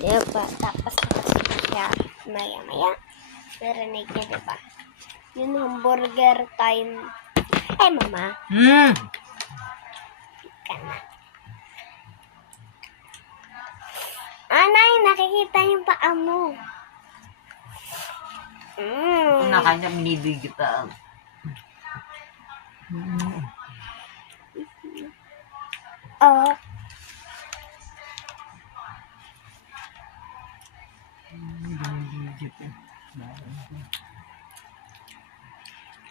Diba? Tapos siya, maya-maya. Narinig niya, diba? Yung hamburger time. Eh, mama. Ka na. Anay, nakikita yung paa mo. Kung nakanya, binibig kita. Oh.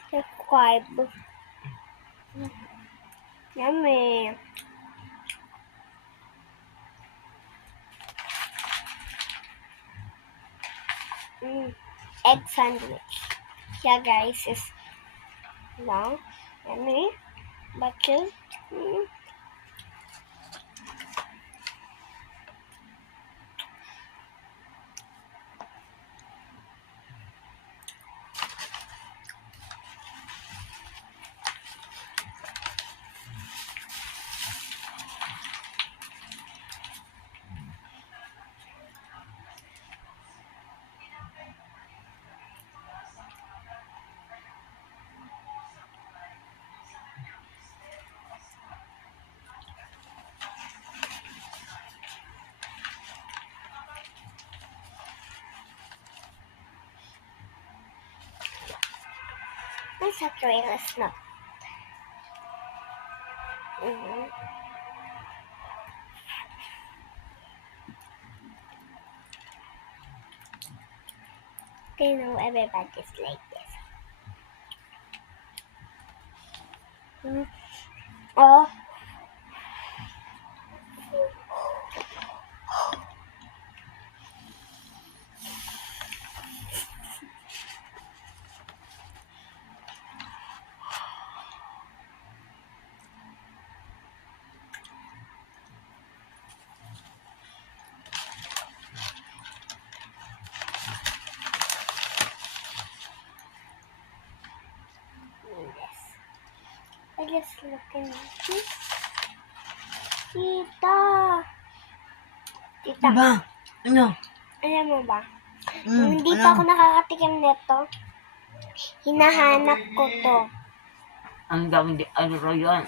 Subscribe. Yummy. Egg sandwich. Yeah, guys, is long, yummy, butter. It's a trailer snap. They know everybody's like this. Oh. I just looking at this. Tita! Diba? Ano? Alam mo ba? Kung hindi pa ako nakakatikim nito, hinahanap ko to. Ang dami ano ro yun?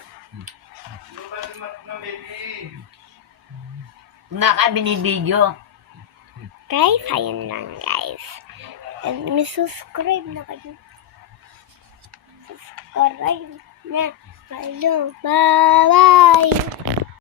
Binibidyo. Guys, ayun lang guys. May subscribe na kayo. Subscribe na. Hello. Bye-bye.